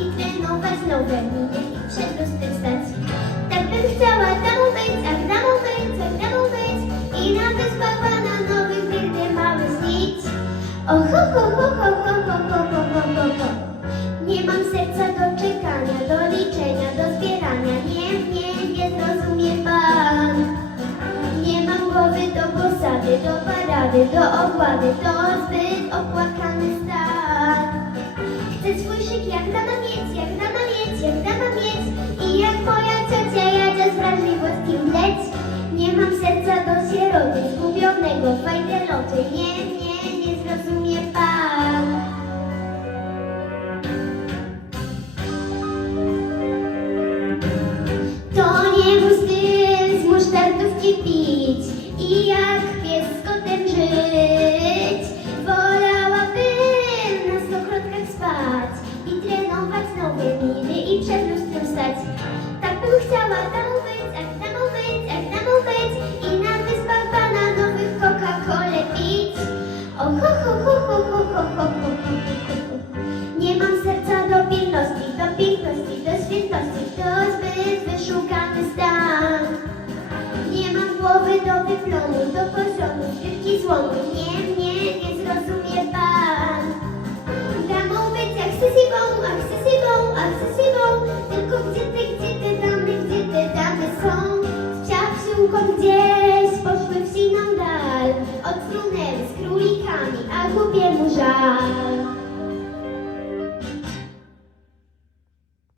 i klenowe znowu minie przed lustrem stacji. Tak bym chciała tam być, a tam być, a tam być i na wyspach bananowych biednie mały znić. O ho, ho, ho, ho, ho, ho, ho, ho, ho, ho, ho. Nie mam serca do czekania, do liczenia, do zbierania. Nie, nie, nie zrozumie Pan. Nie mam głowy do posady, do parady, do ogłady, to zbyt opłakane. jak dama mieć, jak dama mieć i jak moja ciocia Jadzia z wrażliwości mleć. Nie mam serca do sieroty, zgubionego w fajdeloty. Nie, nie, nie zrozumie pan. To nie był styl z musztardówki pić i jak pies z kotem plastik to zbyt wyszukany stan. Nie mam głowy do dyplomu, do poziomu szybki złomu. Nie, nie, nie zrozumie pan. Gamą być accessible, accessible, accessible. Tylko gdzie te, gdzie te dane, gdzie te dane są? Chciał siłko gdzieś, poszły w siną dal. Odstrunęli z królikami, a głupiemu żal.